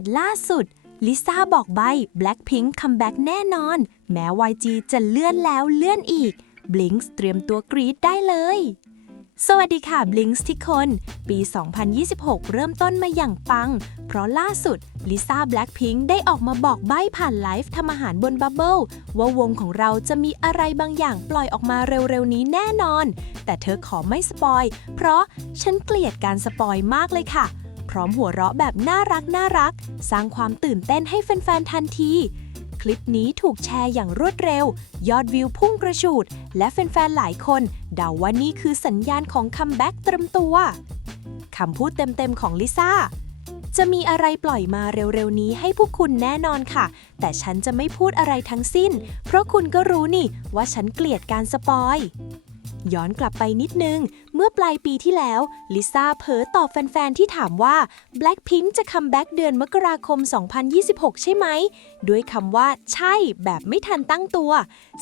ตล่าสุด ลิซ่าบอกใบ Blackpink คัมแบ็กแน่นอน แม้ YG จะเลื่อนแล้วเลื่อนอีก Blinks เตรียมตัวกรีดได้เลย สวัสดีค่ะ Blinks ที่คน ปี 2026 เริ่มต้นมาอย่างปัง เพราะล่าสุด ลิซ่า Blackpink ได้ออกมาบอกใบผ่านไลฟ์ทำอาหารบนบับเบิลว่าวงของเราจะมีอะไรบางอย่างปล่อยออกมาเร็วๆนี้แน่นอน แต่เธอขอไม่สปอย เพราะฉันเกลียดการสปอยมากเลยค่ะ พร้อมหัวเราะแบบน่ารักน่ารัก สร้างความตื่นเต้นให้แฟนๆ ทันที คลิปนี้ถูกแชร์อย่างรวดเร็ว ยอดวิวพุ่งกระฉูด และแฟนๆ หลายคนเดาว่านี่คือสัญญาณของคัมแบ็กเตรมตัวคำพูดเต็มๆ ของลิซ่าจะมีอะไรปล่อยมาเร็วๆนี้ให้พวกคุณแน่นอนค่ะ แต่ฉันจะไม่พูดอะไรทั้งสิ้น เพราะคุณก็รู้นี่ว่าฉันเกลียดการสปอย ย้อนกลับไปนิดนึง เมื่อปลายปีที่แล้ว ลิซ่าเผลอตอบแฟน ๆ ที่ถามว่า Blackpink จะคัมแบ็กเดือนมกราคม 2026 ใช่ไหม ด้วยคำว่าใช่แบบไม่ทันตั้งตัว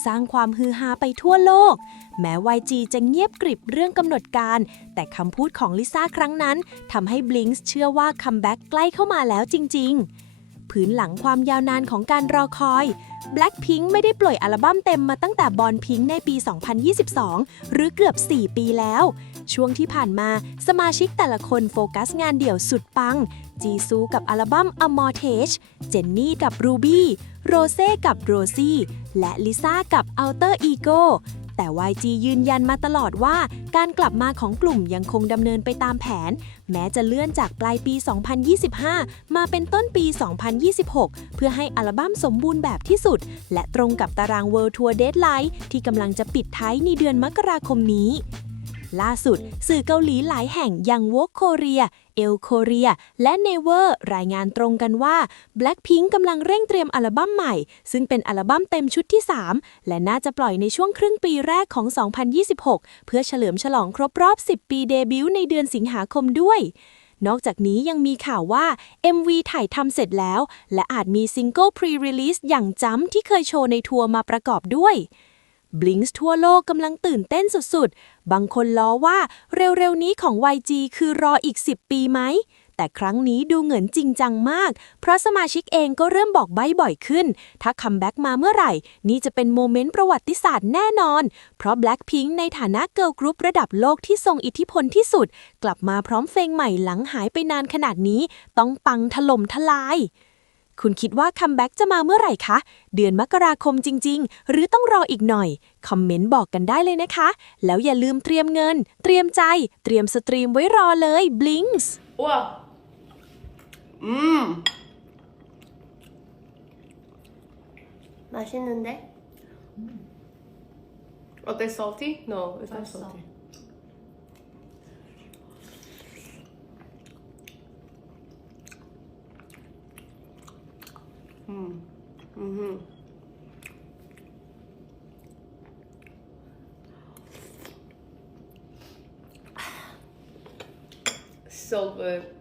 สร้างความฮือฮาไปทั่วโลก แม้ YG จะเงียบกริบเรื่องกำหนดการ แต่คำพูดของลิซ่าครั้งนั้นทำให้ Blinks เชื่อว่าคัมแบ็กใกล้เข้ามาแล้วจริง ๆ พื้นหลังความยาวนานของการรอคอย Blackpink ไม่ได้ปล่อยอัลบั้มเต็มมาตั้งแต่บอลพิงในปี 2022 หรือเกือบ 4 ปีแล้ว ช่วงที่ผ่านมาสมาชิกแต่ละคนโฟกัสงานเดี่ยวสุดปัง จีซูกับอัลบั้ม A Mortage เจนนี่กับ Ruby โรเซ่กับ Rosie และลิซ่ากับ Alter Ego แต่ YG ยืนยันมาตลอดว่าการกลับมาของกลุ่มยังคงดำเนินไปตามแผน แม้จะเลื่อนจากปลายปี 2025 มาเป็นต้นปี 2026 เพื่อให้อัลบั้มสมบูรณ์แบบที่สุดและตรงกับตาราง World Tour Deadline ที่กำลังจะปิดท้ายในเดือนมกราคมนี้ ล่าสุด สื่อเกาหลีหลายแห่งอย่าง Vogue Korea เอลโคเรียและ Never รายงานตรงกันว่า Blackpink กำลังเร่งเตรียมอัลบั้มใหม่ ซึ่งเป็นอัลบั้มเต็มชุดที่ 3 และน่าจะปล่อยในช่วงครึ่งปีแรกของ 2026 เพื่อเฉลิมฉลองครบรอบ 10 ปีเดบิวต์ในเดือนสิงหาคมด้วย นอกจากนี้ยังมีข่าวว่า MV ถ่ายทำเสร็จแล้ว และอาจมีซิงเกิลพรีรีลิสอย่างจ้ำที่เคยโชว์ในทัวร์มาประกอบด้วย b l i n k ์ทั่วโลกกำลังตื่นเต้นสุดๆ บางคนล้อว่าเร็วๆนี้ของ YG คือรออีก 10 ปีไหม แต่ครั้งนี้ดูเหมือนจริงจังมาก เพราะสมาชิกเองก็เริ่มบอกใบ้บ่อยขึ้น ถ้าคัมแบ็กมาเมื่อไหร่ นี่จะเป็นโมเมนต์ประวัติศาสตร์แน่นอน เพราะ Blackpink ในฐานะเกิร์ลกรุ๊ประดับโลกที่ทรงอิทธิพลที่สุด กลับมาพร้อมเพลงใหม่หลังหายไปนานขนาดนี้ ต้องปังถล่มทลายคุณคิดว่าคัมแบ็กจะมาเมื่อไหร่คะ เดือนมกราคมจริง ๆ หรือต้องรออีกหน่อย คอมเมนต์บอกกันได้เลยนะคะ แล้วอย่าลืมเตรียมเงิน เตรียมใจ เตรียมสตรีมไว้รอเลย Blinks 우 와. 음. 맛있는데? 어때? salty? No, it's not 맛있어. salty. 음. 음. So good.